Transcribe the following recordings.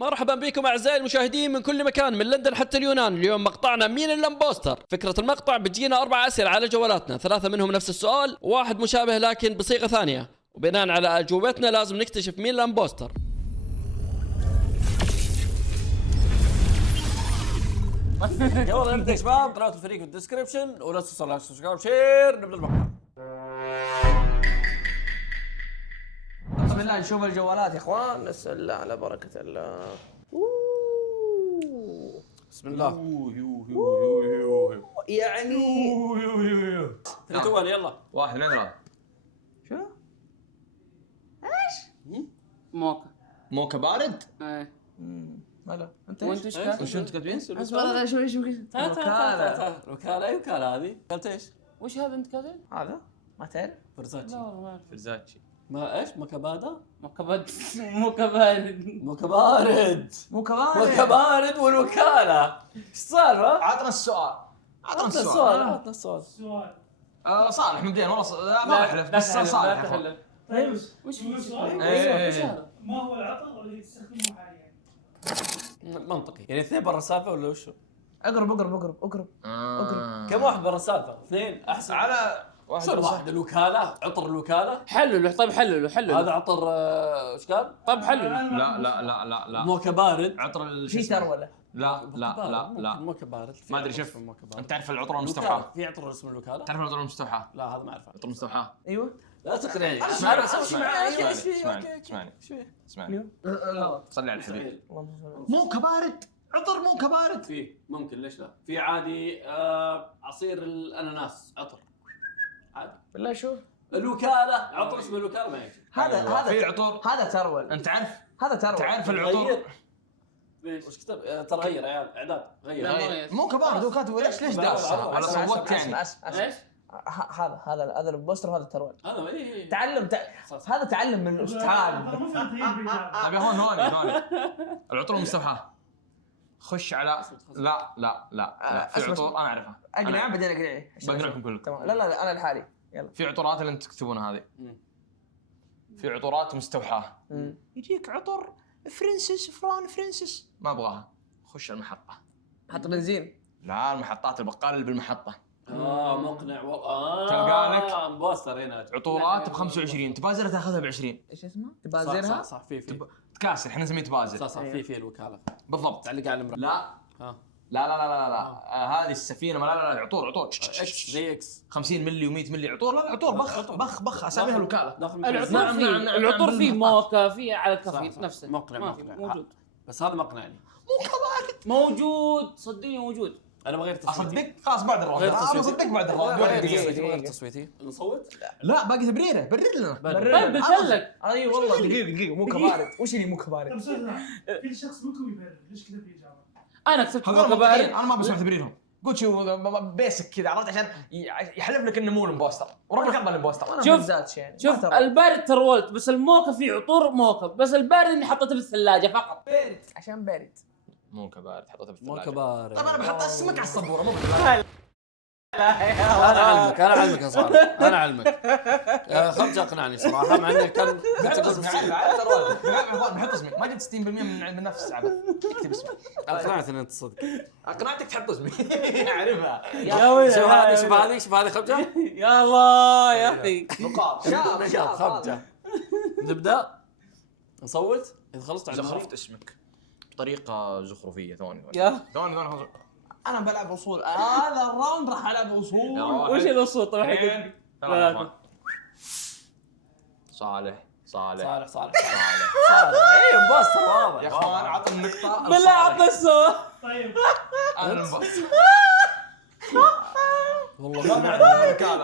مرحبا بكم اعزائي المشاهدين من كل مكان من لندن حتى اليونان. اليوم مقطعنا مين الامبوستر. فكرة المقطع بتجينا 4 اسئلة على جوالاتنا، 3 منهم نفس السؤال، واحد مشابه لكن بصيغة ثانية، وبناء على اجوبتنا لازم نكتشف مين الامبوستر. يلا نبدا يا شباب، قناة الفريق في الديسكربشن، ولا تنسوا لايك سبسكرايب شير. نبدا المقطع. بسم الله نشوف الجوالات يا اخوان. بسم الله على بركة الله. بسم الله. يعني 3 2 يلا. واحد من ثلاثة. شو؟ موكا. موكا بارد؟ ايه. هلا انت وانت ايش كاتب؟ وش انت كاتبين؟ اصبر شوي وكالة. وكالة اي وكالة هذه؟ قلت ايش؟ وش هذا انت كاتب؟ هذا ما تعرف؟ فرزاتشي. لا والله ما اعرف. فرزاتشي. ما ايش؟ مكبادا؟ موكا بارد. موكا بارد. مكبارد. مو كمان مكبارد والوكالة. ايش السالفة؟ عطنا السؤال. عطنا السؤال. عطنا السؤال. صالح مبدئيا والله ما بحلف بس صالح يا اخوان. طيب وش إيه. هذا؟ ما هو العطر اللي تستخدمه حاليا؟ منطقي. يعني 2 برا السالفة ولا وشو؟ اقرب. كم واحد برا السالفة؟ 2 احسن. على شو الواحد؟ الوكالة؟ عطر الوكالة؟ حلله. طيب حلله. هذا عطر ايش قال؟ طيب حلله. لا موكا بارد. عطر في ترولة. لا موكا بارد. ما ادري شوف. موكا بارد. انت تعرف العطور المستوحى. المستوحاة؟ في عطر اسمه الوكالة؟ تعرف العطور المستوحاة؟ لا هذا ما اعرفه. عطور مستوحاة. ايوه لا تقنعني. اسمعني صلي على الحبيب. موكا بارد. عطر موكا بارد. في ممكن ليش لا؟ في عادي عصير الاناناس عطر عادي. بالله شو الوكالة عطر اسمه الوكالة ما يجي. هذا في عطور. هذا ترول. انت تعرف هذا العطور. غير. وش كتب؟ ترى غير يا عيال اعداد غير. لا، ما غير. موكا بارد هو كاتب ليش داس ولا صوت يعني. ايش؟ هذا البوستر وهذا الترول. هذا اي تعلم هذا تعلم من الاستاذ. المفروض تجيب بالإجابة. طيب يا اخوان ثواني العطور المستوحاة. خش على لا في عطور انا اعرفها. اقنع بعدين اقنع. بقنعكم كلكم. تمام. لا انا لحالي. يلا. في عطورات اللي انت تكتبونها هذه. في عطورات مستوحاة. يجيك عطر فرانسيس ما ابغاها. خش المحطة. حط بنزين. لا المحطات البقال اللي بالمحطة. مقنع والله. تلقى لك امبوستر هنا. عطورات ب 25 تبازر تاخذها ب 20. ايش اسمه؟ تبازرها؟ صح في تكاسر احنا نسميه تبازر. صح في الوكالة بالضبط. تعلق على المرأة. لا ها لا هذه السفينة لا عطور اكس زي اكس 50 ملي و100 ملي عطور. لا عطور بخ اساميها الوكالة. العطور فيه موكا فيه على الكافي نفسه. مقنع موجود. بس هذا مقنعني. موجود صدقني موجود. انا بغير تصويتي. اصدق خلاص بعد الراوند. غير تصويتي. اصدق بعد الراوند. بغير تصويتي. نصوت؟ لا باقي تبريره. برر لنا. طيب قلت لك. اي والله دقيقة مو كبارد. وش اللي مو كبارد؟ طب سؤال، كل شخص منكم يبرر ليش كتب الإجابة؟ انا كتبت هذول موكا بارد. انا ما بسمع تبريرهم. قلت شو بيسك كذا عرفت عشان يحلف لك انه مو الامبوستر ورب الخبر الامبوستر. شوف البارد ترولت بس الموكا فيه عطور موكا بس البارد اني حطيته بالثلاجة فقط. بارد عشان بارد. موكا بارد حطيتها بالثلاجة. موكا بارد. طيب انا بحط السمك على السبوره مو بالثلاجة. انا علمك يا صالح. انا علمك. خبز اقنعني صراحه مع انه كان بحط اسمي ما جبت 60% من نفس العبث. اكتب اسمي. اقنعتني ان انت صدق. اقنعتك تحط اسمي. اعرفها. يا ويلي. شوف هذه خبزه. يا الله يا اخي. نقاط. خبزه. نبدا نصوت اذا خلصت على زخرفت اسمك بطريقه زخرفيه. ثواني يا انا بلعب اصول. هذا الراوند راح العب اصول. وش الصوت طبعا حق صالح اي امبوستر واضح يا اخوان عطوا النقطه. بالله عطنا الصوت. طيب انا الامبوستر والله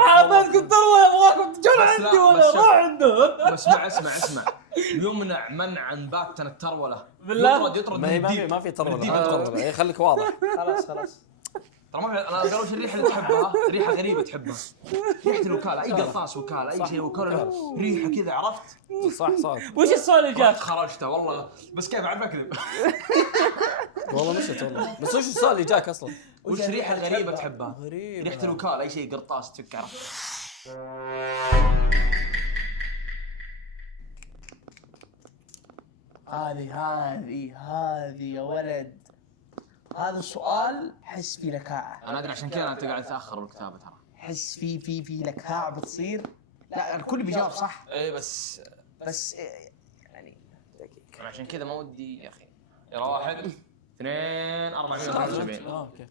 عباد قلت له ابغاكم تجون عندي ولا روح عنده. اسمع اليوم منع عن باتنا الترولة. بالله يطرد ما في ترى. خليك واضح. خلاص ترى ما انا قالوا وش الريحه اللي تحبها؟ ريحه غريبه تحبها. ريحه الوكاله. اي قرطاس وكاله اي شيء وكاله ريحه كذا عرفت. صح وش السؤال اللي جاك؟ خرجته والله بس كيف بعد بكذب. والله مشت والله. بس وش السؤال اللي جاك اصلا؟ وش ريحه غريبه تحبها؟ غريبة. ريحه الوكاله اي شيء قرطاس تفك عرفت. هذه يا ولد. هذا السؤال حس فيه لكاعة. انا ادري عشان كذا انت قاعد تاخر بالكتابه ترى. حس في لكاعة بتصير. لا الكل بيجاوب صح. اي بس يعني انا عشان كذا ما ودي يا اخي. يلا 1 2 473. اوكي.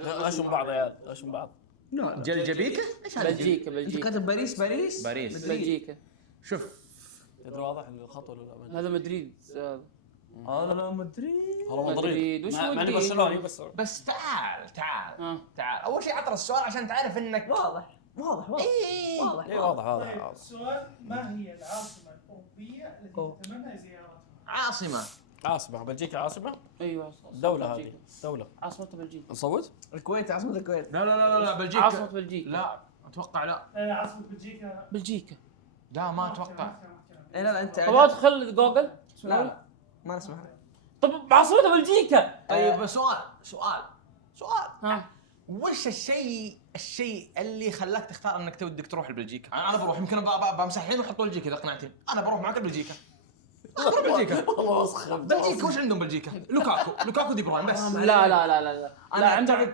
غشوا بعض يا عيال، غشوا بعض. جلجبيكه؟ ايش هذا؟ بلجيكا انت كاتب باريس. بلجيكا. شوف تدري واضح الخط ولا لا؟ هذا مدريد. انا مدري. والله مدريد. وش معني ودي؟ برشلوني بس تعال اول شيء اعطر السؤال عشان تعرف انك واضح. اي واضح طيب واضح. السؤال: ما هي العاصمة الأوروبية التي تتمنى زيارتها؟ عاصمه بلجيكا عاصمة؟ ايوه دولة هذه دولة. عاصمة بلجيكا. نصوت؟ الكويت عاصمة الكويت. لا بلجيكا. عاصمة بلجيكا. لا اتوقع لا. عاصمة بلجيكا. بلجيكا. لا ما اتوقع. اي لا انت. طب ادخل جوجل. لا ما نسمع. طب عاصمة بلجيكا. طيب سؤال ها وش الشيء اللي خلاك تختار انك تودك تروح لبلجيكا؟ انا بروح يمكن بمسح الحين واحط بلجيكا اذا اقنعتني. انا بروح معك لبلجيكا. بروح بلجيكا. والله مسخر. بلجيكا وش عندهم بلجيكا؟ لوكاكو دي بروين بس. لا عندهم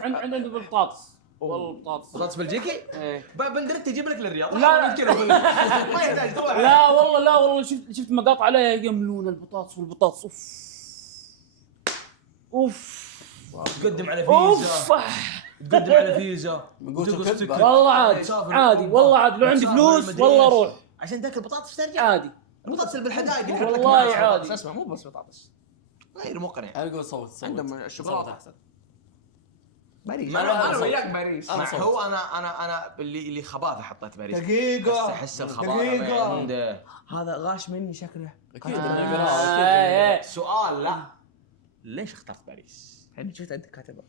بالبطاطس. والله البطاطس. بطاطس بلجيكي؟ ايه. بندرت يجيب لك للرياض. لا. كذا ما يحتاج تروح. لا والله شفت مقاطع عليها يملون البطاطس والبطاطس. اوف تقدم على اوف. تقدم على فيزا. من قوة الكذبة. والله عادي والله عادي لو عندي فلوس والله اروح عشان تاكل بطاطس ترجع. عادي البطاطس اللي بالحدائق اللي يحط لك والله معاها عادي. بطاطس. اسمع مو بس بطاطس غير مقنع. انا اقول صوت. عندهم الشوكولاته احسن. باريس. انا وياك باريس. هو انا اللي خباثه حطيت باريس. دقيقة. احس الخباثه عنده. هذا غاش مني شكله. اكيد سؤال لا ليش اخترت باريس؟ انا شفت انت كاتبه.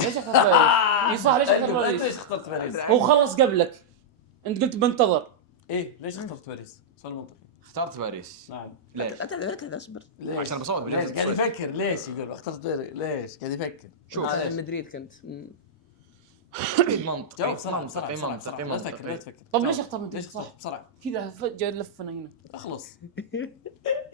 ليش اخترت باريس؟ صح ليش اخترت انت باريس؟ ليش اخترت باريس؟ هو خلص قبلك انت قلت بنتظر. ايه ليش اخترت باريس؟ سؤال منطقي. اخترت باريس. نعم. ليش؟ لا اصبر. ليش؟ عشان بصوت ليش بجلسة قاعد التصويت. يفكر؟ ليش يقول اخترت باريس؟ ليش قاعد يفكر؟ شوف انا من مدريد كنت. منطقي جاوب بسرعة بسرعة منطقي بسرعة. لا تفكر لا تفكر. طب ليش اختار مدريد؟ ليش اخترت بسرعة؟ كذا فجأة لفنا هنا. اخلص.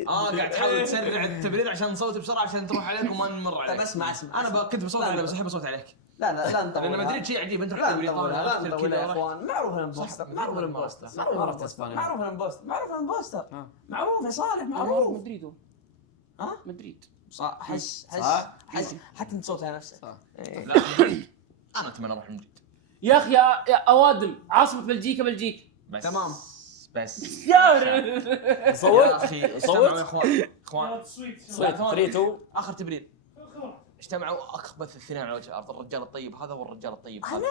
قاعد تحاول تسرع التبرير عشان نصوت بسرعه عشان تروح عليك وما نمر عليك. طيب اسمع. انا كنت بصوت عليك بس احب اصوت عليك. لا نطول. لان مدريد شيء عجيب. انت لا رحت تبريد نطولها يا اخوان. معروف الامبوستر. ما رحت اسبانيا. معروف الامبوستر. معروف يا صالح معروف معروف. مدريد هو. ها؟ مدريد. صح. حس حتى تصوت على نفسك. إيه. لا مدريد. انا اتمنى اروح مدريد يا اخي يا اوادم عاصمة بلجيكا. بس تمام. بس يا صوت يا اخي اجتمعوا يا اخوان تصويت. 3 2 اخر تبرير. اجتمعوا اخبث الاثنين على وجه الارض. الرجال الطيب هذا والرجال الطيب هذا.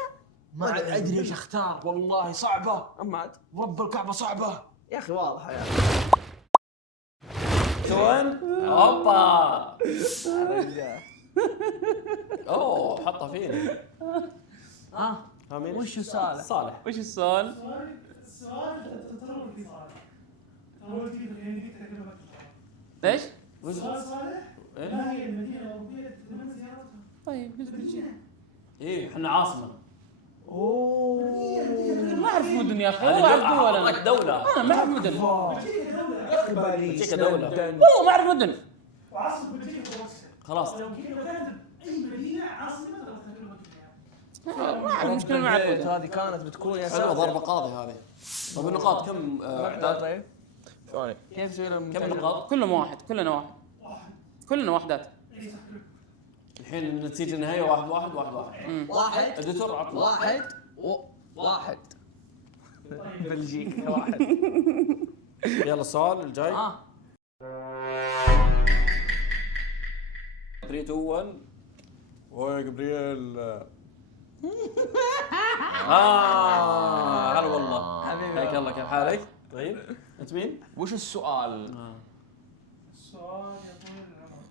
ما عاد ادري ايش اختار. والله صعبه. اما عاد رب الكعبه صعبه. يا اخي واضحه يا شلون؟ اوبا رجال. اوه حطها فيني. ها فاهمين؟ وش صالح؟ صالح. وش السؤال؟ السؤال تطور في صالح. تطور في يعني تكلمك. ليش؟ السؤال صالح: ما هي المدينة الأوروبية التي تتمنى زيارتها؟ طيب قلت بلجيكا. ايه احنا عاصمة. ما اعرف مدن يا اخي والله اعرف دول انا. دولة. انا ما اعرف مدن باريس. دولة. والله ما اعرف مدن. وعاصمة بلجيكا بروكسل. خلاص. لو كاتب أي مدينة عاصمة تكلمك فيها. ما اعرف المشكلة ما اعرف مدن. هذه كانت بتكون يا حلوة ساتر. ضربة قاضي هذه. طب النقاط كم اعداد؟ طيب ثواني. كيف تسوي لهم كم النقاط؟ كلنا واحد كلنا وحدات. أي صح. الحين النتيجة النهائية 1-1 1-1. واحد اديتور عطنا. واحد طيب. بلجيكا واحد. يلا السؤال الجاي. 3 2 1. ويا جبريل. هلا والله. حبيبي. حياك الله كيف حالك؟ طيب انت مين؟ وش السؤال؟ السؤال يا طويل العمر: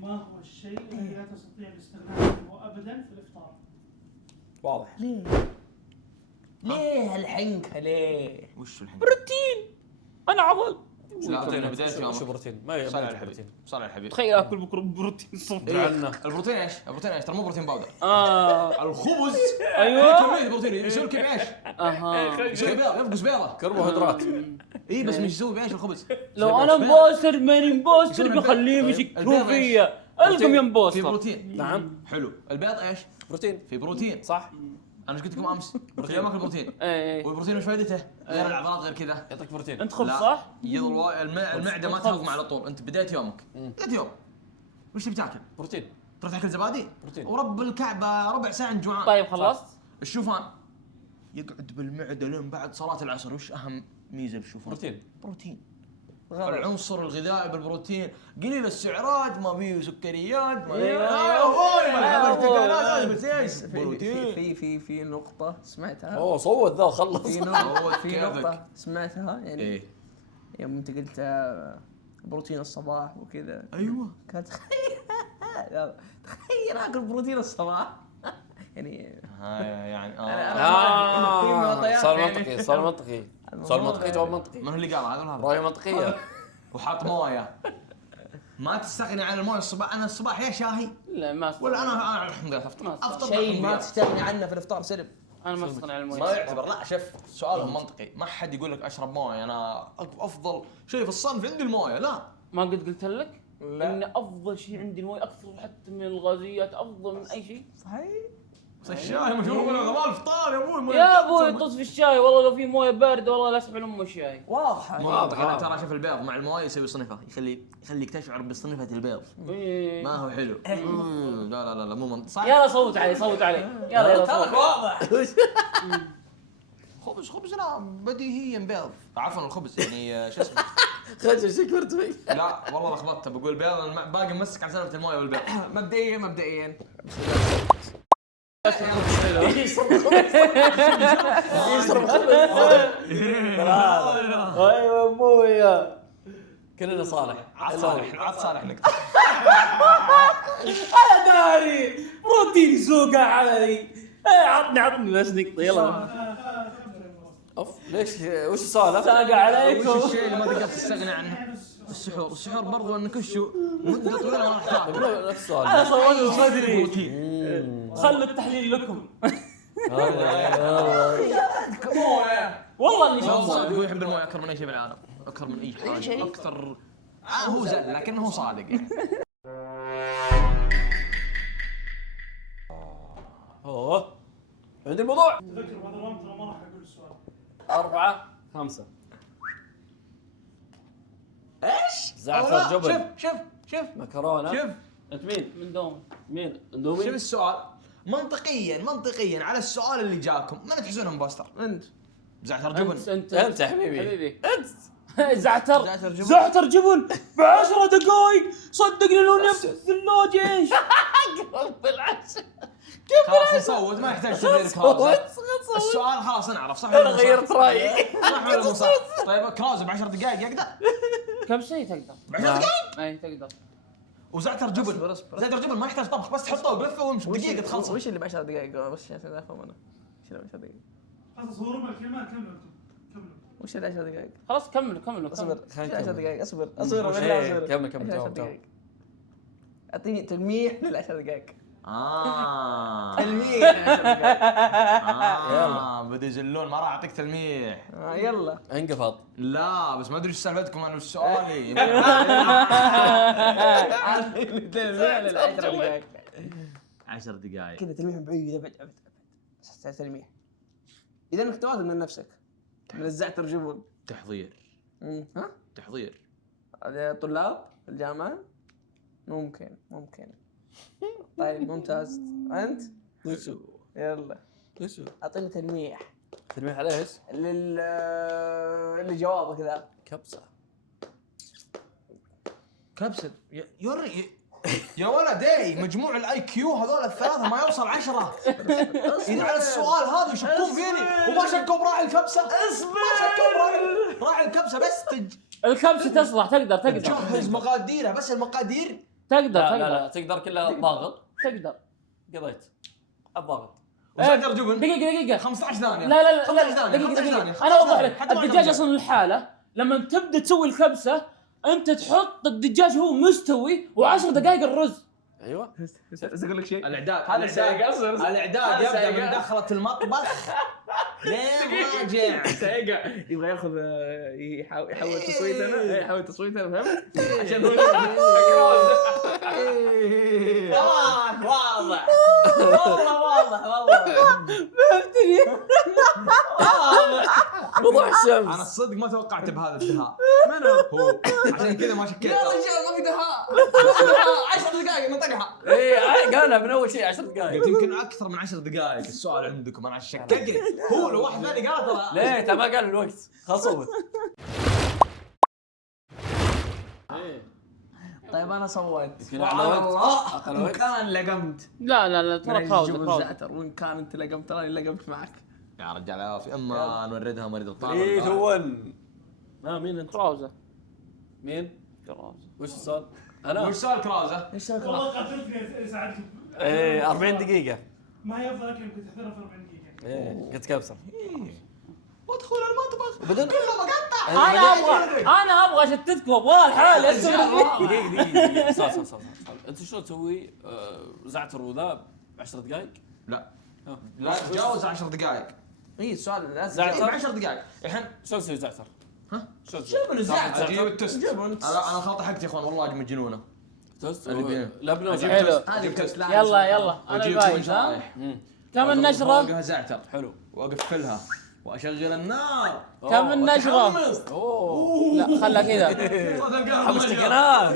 ما هو الشيء الذي لا تستطيع الاستغناء عنه أبدا في الإفطار؟ واضح. ليه هالحنكه ليه؟ وش الحين؟ بروتين. انا عضل. لا بداية يومك. شو بروتين؟ ما صالح يعرف الحبيب بروتين. صالح الحبيب. تخيل اكل بكره بروتين الصبح. البروتين ايش؟ البروتين ايش؟ ترى مو بروتين باودر. ايوه الخبز في كمية بروتين يسوي لك بعيش. اها يسوي بيض يفقس بيضة. كربوهيدرات. اي بس مش يسوي بعيش الخبز. لو انا مبوستر ماني مبوستر بخليهم يشكوا فيا. القم يا في مبوستر. بروتين. نعم. حلو. البيض ايش؟ بروتين. في بروتين. صح. انا ايش قلت لكم امس؟ بروتين ما اكل بروتين. ايه والبروتين وش فائدته؟ غير العضلات غير كذا. يعطيك بروتين. انت خبز لا. صح؟ يضل المعده ما تهضم على طول، انت بدايه يومك. بدايه يوم. وش تبي تاكل؟ بروتين. تروح تاكل زبادي؟ بروتين. ورب الكعبه ربع ساعه جوعان. طيب خلصت؟ الشوفان يقعد بالمعده لين بعد صلاه العصر. وش اهم ميزه بالشوفان؟ بروتين. بروتين. العنصر الغذائي بالبروتين قليل السعرات، ما فيه سكريات، ما في نقطة سمعتها. اوه صوت ذا وخلص. في نقطة سمعتها يعني ايه يوم انت قلت بروتين الصباح وكذا. ايوه كانت تخيل اكل بروتين الصباح يعني يعني صار منطقي صار منطقي صار منطقي جواب منطقي. من اللي قال هذا؟ رأي منطقية. وحاط مويه. ما تستغني عن المويه الصباح. انا الصباح يا شاهي لا ما ولا انا الحمد لله افطر شيء ما تستغني عنه في الافطار سلب. انا ما استغني عن المويه. ما يعتبر. لا شوف سؤالهم منطقي. ما حد يقول لك اشرب مويه. انا افضل شيء في الصنف عندي المويه. لا ما قلت لك؟ ان افضل شيء عندي المويه اكثر حتى من الغازيات افضل من اي شيء. صحيح. بس الشاي مشروب غباء الفطار يا ابوي. يا ابوي طز في الشاي والله لو في مويه بارده والله لا اسمع لام الشاي. واضحة. واضح. ترى شوف البيض مع المويه يسوي صنفه. يخليك تشعر بصنفه البيض. إيه. ما هو حلو. لا لا لا مو منطقي. صح. يلا صوت علي صوت علي. يلا صوت. واضح. خبز لا بديهيا بيض. عفوا الخبز يعني شو اسمه. خجل شكرت فيك. لا والله لخبطت. بقول بيض باقي مسك على سالفه المويه والبيض. مبدئيا يشرب ايوه ابويا كلنا صالح. عاد صالح لك. انا داري بروتين سوقه علي. عطني بس نقطه يلا. اوف ليش وش السؤال؟ ساقع عليكم. وش الشيء اللي ما تقدر تستغني عنه؟ السحور برضو انك وشو مده طويله ما راح تاكل. نفس السؤال. انا صورت صدري. خلوا التحليل لكم. والله اني صادق. هو يحب المويه اكثر من اي شيء بالعالم. اكثر من اي حاجه. اكثر هو زل لكنه هو صادق يعني. اوه عندي الموضوع. تذكر بعد الرمض ترى ما راح اقول السؤال. 4 5 ايش؟ زعتر جبن. شوف مكرونه. شوف انت مين؟ من دوم. مين؟ اندومي. شوف السؤال. منطقيا على السؤال اللي جاكم ما تحسونهم بوستر. انت زعتر جبن. انت يا حبيبي. انت زعتر جبن ب10 دقائق. صدقني لو نفس الثلاجه ايش. خلاص نصوت ما يحتاج تغيير كراز. السؤال خلاص نعرف صح ولا انا غيرت رايي. صح ولا مو صح؟ طيب كراز ب10 دقائق يقدر؟ كم شيء تقدر. ب10 دقائق؟ اي تقدر. وزعتر جبن. زعتر جبن ما يحتاج طبخ بس تحطه وبلفه وامشي دقيقه تخلص. وش اللي ب10 دقائق بس عشان افهم انا. وش اللي ب10 دقائق؟ خلاص صوروا بالكلمات كملوا. وش اللي 10 دقائق؟ خلاص كملوا. اصبر. 10 دقائق اصبر. كمل. اعطيني تلميح لل10 دقائق. تلميح. يلا. بدي يزلون ما راح اعطيك تلميح. يلا انقفض. لا بس ما ادري ايش سالفتكم انا وش سؤالي. تلميح لل10 دقائق. 10 دقائق كذا تلميح من بعيد ابعد. تلميح. اذا انك تواصل من نفسك. من الزعتر جبن. تحضير. ها؟ تحضير. طلاب الجامعة؟ ممكن. طيب ممتاز. انت؟ وشو؟ يلا وشو؟ اعطيني تلميح تلميح على ايش؟ اللي جوابك ذا. كبسة يا ولد ايه مجموع الاي كيو هذول الثلاثه ما يوصل 10. اذا على السؤال هذا يشكون فيني وما شكوا براعي الكبسه. اصبر ما شكوا براعي الكبسه بس الكبسه تصلح تقدر. جهز مقاديرها بس المقادير تقدر. لا تقدر كلها ضاغط. تقدر. قضيت الضغط. وزعتر جبن دقيقة 15 ثانية. لا 15 ثانية. دقيقة انا اوضح لك. الدجاج اصلا الحالة لما تبدا تسوي الكبسه انت تحط الدجاج هو مستوي و10 دقائق الرز. ايوه بس اقول لك شيء، الاعداد هذا سيقصر. الاعداد يبدا من دخلة المطبخ لين راجع. سيقع يبغى ياخذ يحول تصويتنا، يحول تصويتنا، فهمت؟ عشان هو واضح والله واضح فهمتني. وضوح انا الشمس. الصدق ما توقعت بهذا الدهاء، من هو؟ عشان كذا ما شكيت. يا رجال ما في دهاء. 10 دقائق نطقها. ايه قالها من اول شيء 10 دقائق. قلت يمكن اكثر من 10 دقائق السؤال عندكم، انا شككني. هو لو واحد ثاني قال ترى ليه انت ما قال الوقت؟ خلاص صوت. طيب انا صوت. يمكن أعلى وقت. الله أقل وان وقت. كان لقمت. لا ترى كراوزة الزعتر، وان كان انت لقمت تراني لقمت معك. يا رجال عافية، اما نوردها مريض الطعام. 3 1. مين انت؟ كراوزة. مين؟ كراوزة. وش السؤال؟ انا وش سؤال كرازة؟ ايش سويت؟ والله قاتلتني ساعدتك. ايه 40 دقيقة. ما هي افضل اكل كنت تحضرها في 40 دقيقه. ايه قلت كبسة. وادخل المطبخ وبعدين كله مقطع. انا ابغى اشتتكم ابغى الحال دقيقة صار. انت شلون تسوي زعتر وذا 10 دقائق؟ لا تتجاوز 10 دقائق. اي السؤال لازم زعتر؟ 10 دقائق الحين. شلون تسوي زعتر؟ ها؟ شلون تسوي؟ جبن زعتر. اجيب التست. جبن. انا الخلطه حقتي يا اخوان والله مجنونه. توست اللي بيه. لبنة أجيب وزعتر. توست. هذه أجيب توست. توست. لا، يلا انا واجيب الفايز ها. شرايح. كم النشرة؟ فوقها زعتر حلو. واقفلها واشغل النار. كم النشرة؟ اوه لا خلها كذا. حمستك انا.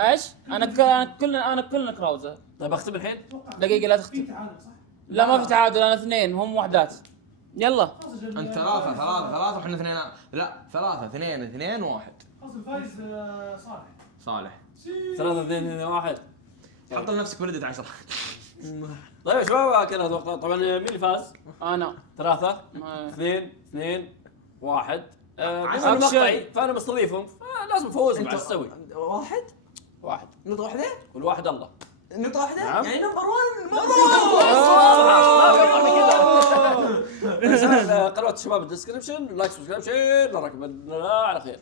ايش؟ انا كلنا كراوزة. طيب اختم الحين. دقيقة لا في تختم. تعادل صح؟ لا ما في تعادل، انا اثنين هم وحدات. يلا خلاص اجل. انت ثلاثة واحنا اثنين. لا 3 2 2 1. خلاص الفايز صالح. صالح 3 2 1. حط لنفسك بلدة 10. طيب يا شباب كذا اتوقع طبعا مين اللي فاز؟ انا 3 2 1. بما أكشن. مقطعي فانا مستضيفهم لازم افوز مع السوي. واحد. نقطة واحدة؟ والواحد الله. نقطة واحدة؟ نعم. يعني نمبر 1. ما في أكثر من كذا. قنوات الشباب الديسكربشن لايك سبسكرايب شير نراكم على خير.